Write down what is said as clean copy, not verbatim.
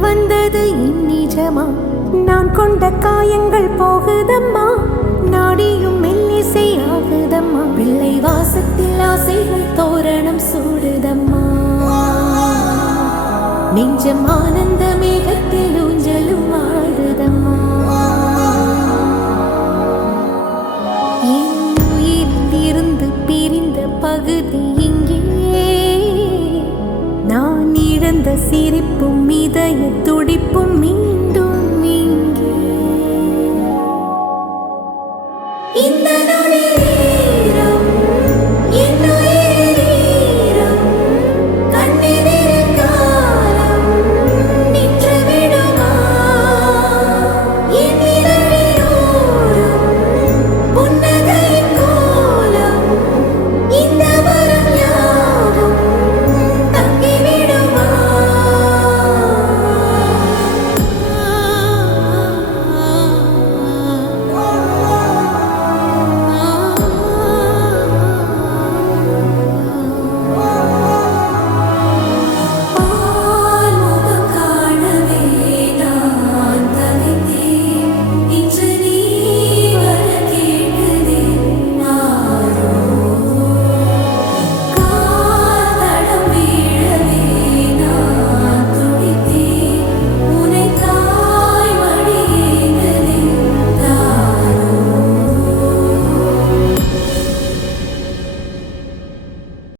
வந்தது என் நிஜமா? நான் கொண்ட காயங்கள் போகுதம்மா, நாடியும் மெல்லிசை ஆகுதம்மா. பிள்ளை வாசத்தில் ஆசைகள் தோரணம் சூடுதம்மா. நெஞ்சம் ஆனந்த மேகத்தில் ஊஞ்சலும் ஆடுதம்மா. என் உயிரிலிருந்து பிரிந்த பகுதி இங்கே, நான் இழந்த சிரிப்பும் இதய துடி